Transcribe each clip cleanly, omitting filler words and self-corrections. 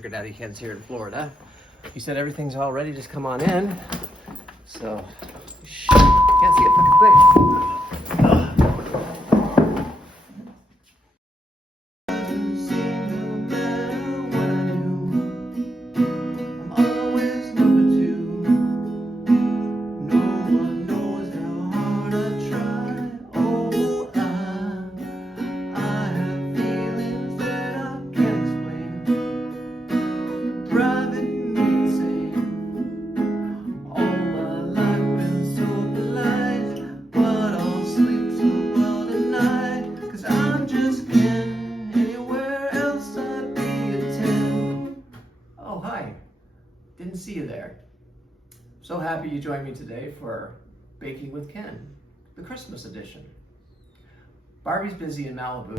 Sugar Daddy Ken's here in Florida. He said everything's all ready, just come on in. So, can't see it fucking quick. Didn't see you there. So happy you joined me today for Baking with Ken, the Christmas edition. Barbie's busy in Malibu,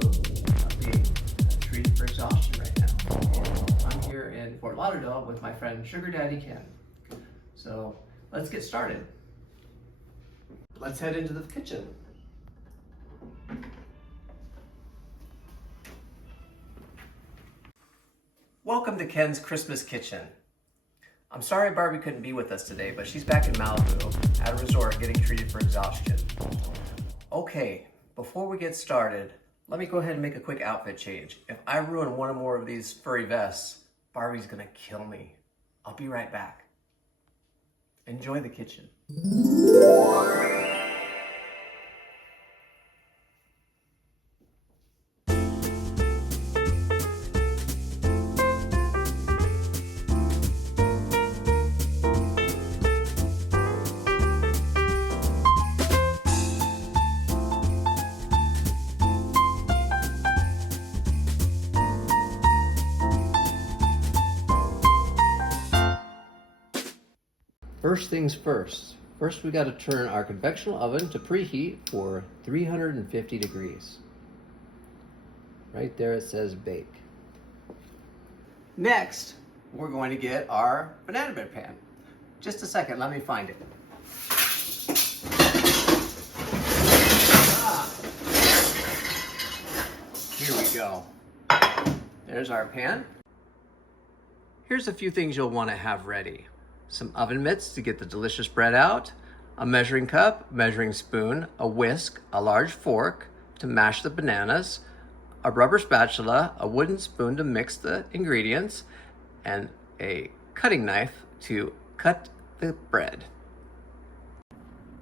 being treated for exhaustion right now. I'm here in Fort Lauderdale with my friend Sugar Daddy Ken. So let's get started. Let's head into the kitchen. Welcome to Ken's Christmas Kitchen. I'm sorry Barbie couldn't be with us today, but she's back in Malibu at a resort getting treated for exhaustion. Okay, before we get started, let me go ahead and make a quick outfit change. If I ruin one or more of these furry vests, Barbie's gonna kill me. I'll be right back. Enjoy the kitchen. First things first. First we got to turn our convectional oven to preheat for 350 degrees. Right there it says bake. Next, we're going to get our banana bread pan. Just a second, let me find it. Here we go. There's our pan. Here's a few things you'll want to have ready. Some oven mitts to get the delicious bread out, a measuring cup, measuring spoon, a whisk, a large fork to mash the bananas, a rubber spatula, a wooden spoon to mix the ingredients, and a cutting knife to cut the bread.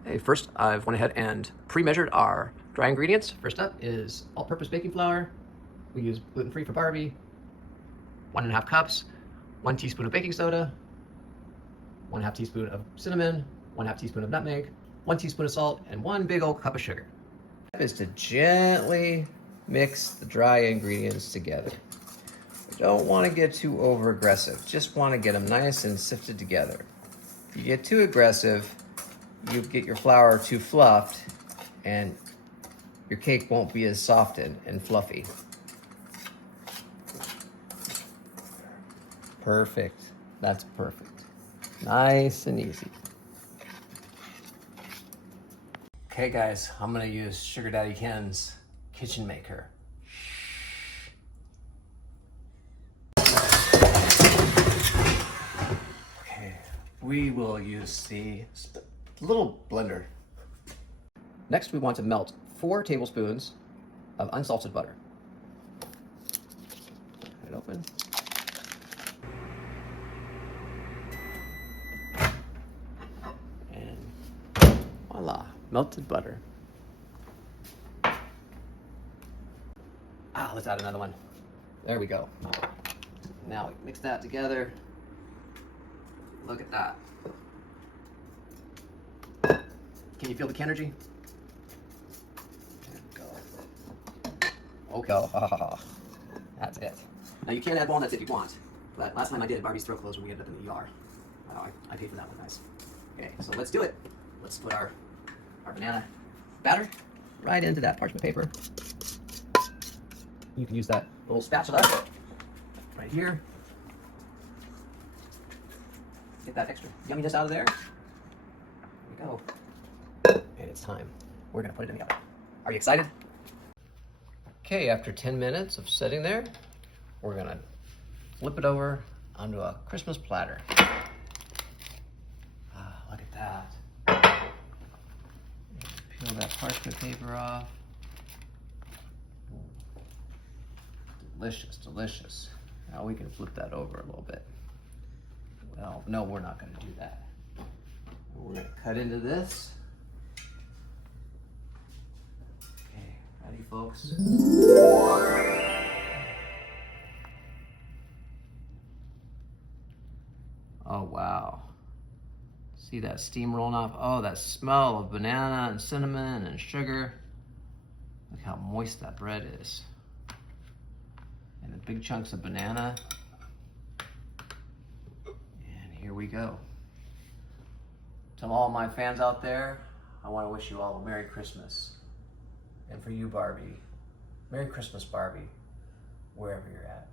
Okay, first I've went ahead and pre-measured our dry ingredients. First up is all-purpose baking flour. We use gluten-free for Barbie. 1.5 cups, 1 teaspoon of baking soda, 1/2 teaspoon of cinnamon, 1/2 teaspoon of nutmeg, 1 teaspoon of salt, and 1 big old cup of sugar. The is to gently mix the dry ingredients together. You don't want to get too over aggressive, just want to get them nice and sifted together. If you get too aggressive, you get your flour too fluffed and your cake won't be as soft and fluffy. Perfect, that's perfect. Nice and easy. Okay guys, I'm gonna use Sugar Daddy Ken's kitchen maker. Okay, we will use the little blender. Next we want to melt 4 tablespoons of unsalted butter. Cut it open. Voila, melted butter. Let's add another one. There we go. Now we mix that together. Look at that. Can you feel the energy? There we go. Okay, that's it. Now you can add walnuts if you want, but last time I did, Barbie's throat closed when we ended up in the ER. I paid for that one, guys. Okay, so let's do it. Let's put our banana batter right into that parchment paper. You can use that little spatula right here. Get that extra yumminess out of there. There we go. And it's time. We're gonna put it in the oven. Are you excited? Okay, after 10 minutes of sitting there, we're gonna flip it over onto a Christmas platter. Look at that. Peel that parchment paper off. Delicious, delicious. Now we can flip that over a little bit. Well, no, we're not going to do that. We're going to cut into this. Okay, ready, folks? Oh, wow. See that steam rolling off? Oh, that smell of banana and cinnamon and sugar. Look how moist that bread is. And the big chunks of banana. And here we go. To all my fans out there, I want to wish you all a Merry Christmas. And for you, Barbie, Merry Christmas, Barbie, wherever you're at.